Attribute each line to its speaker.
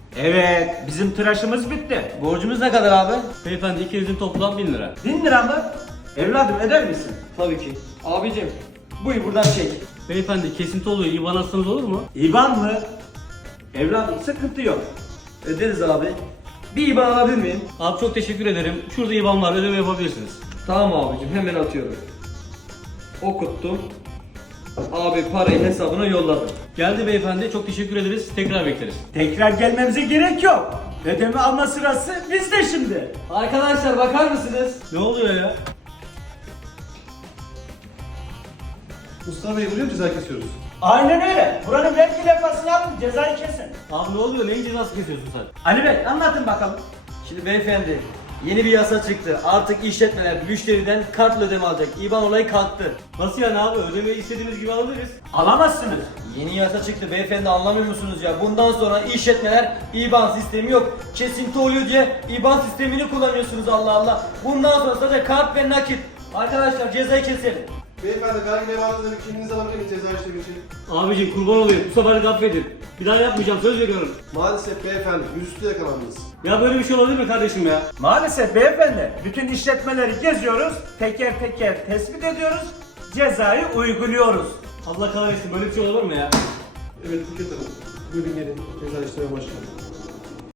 Speaker 1: Evet, bizim tıraşımız bitti.
Speaker 2: Borcumuz ne kadar abi?
Speaker 3: Beyefendi ikinizin toplam 1000 lira.
Speaker 1: 1000 lira mı? Evladım öder misin?
Speaker 2: Tabii ki. Abicim buyur buradan çek.
Speaker 3: Beyefendi kesinti oluyor. İban atsanız olur mu?
Speaker 1: İban mı? Evladım sıkıntı yok.
Speaker 2: Öderiz abi. Bir IBAN alabilir miyim?
Speaker 3: Abi çok teşekkür ederim. Şurada IBAN var, ödeme yapabilirsiniz.
Speaker 2: Tamam abicim hemen atıyorum. Okuttum. Abi parayı hesabına yolladım.
Speaker 3: Geldi beyefendi, çok teşekkür ederiz. Tekrar bekleriz.
Speaker 1: Tekrar gelmemize gerek yok. Ödeme alma sırası bizde şimdi.
Speaker 2: Arkadaşlar bakar mısınız?
Speaker 3: Ne oluyor ya?
Speaker 4: Mustafa Bey buraya mı ceza kesiyoruz?
Speaker 1: Aynen öyle. Buranın vergi levhasını alın, cezayı kesin.
Speaker 3: Abi ne oluyor? Neyin cezası kesiyorsun sen?
Speaker 1: Ali Bey anlatın bakalım.
Speaker 2: Şimdi beyefendi yeni bir yasa çıktı. Artık işletmeler müşteriden kartla ödeme alacak. IBAN olayı kalktı.
Speaker 3: Nasıl yani abi? Ödemeyi istediğimiz gibi alabiliriz.
Speaker 1: Alamazsınız.
Speaker 2: Yeni yasa çıktı beyefendi anlamıyor musunuz ya? Bundan sonra işletmeler IBAN sistemi yok. Kesinti oluyor diye IBAN sistemini kullanıyorsunuz Allah Allah. Bundan sonra sadece kart ve nakit. Arkadaşlar cezayı keselim.
Speaker 4: Beyefendi vergi levhanızda bir kimliğinizi alabilir miyim ceza işlemi için?
Speaker 3: Abicim kurban olayım. Bu seferlik affedin. Bir daha yapmayacağım. Söz veriyorum.
Speaker 4: Maalesef beyefendi yüzüstü yakalandınız.
Speaker 3: Ya böyle bir şey olabilir mi kardeşim ya?
Speaker 1: Maalesef beyefendi, bütün işletmeleri geziyoruz, teker teker tespit ediyoruz, cezayı uyguluyoruz.
Speaker 3: Allah kahretsin, böyle bir şey olur mu ya?
Speaker 4: Evet Buket Hanım. Buyurun gelin ceza işlemi başlayalım.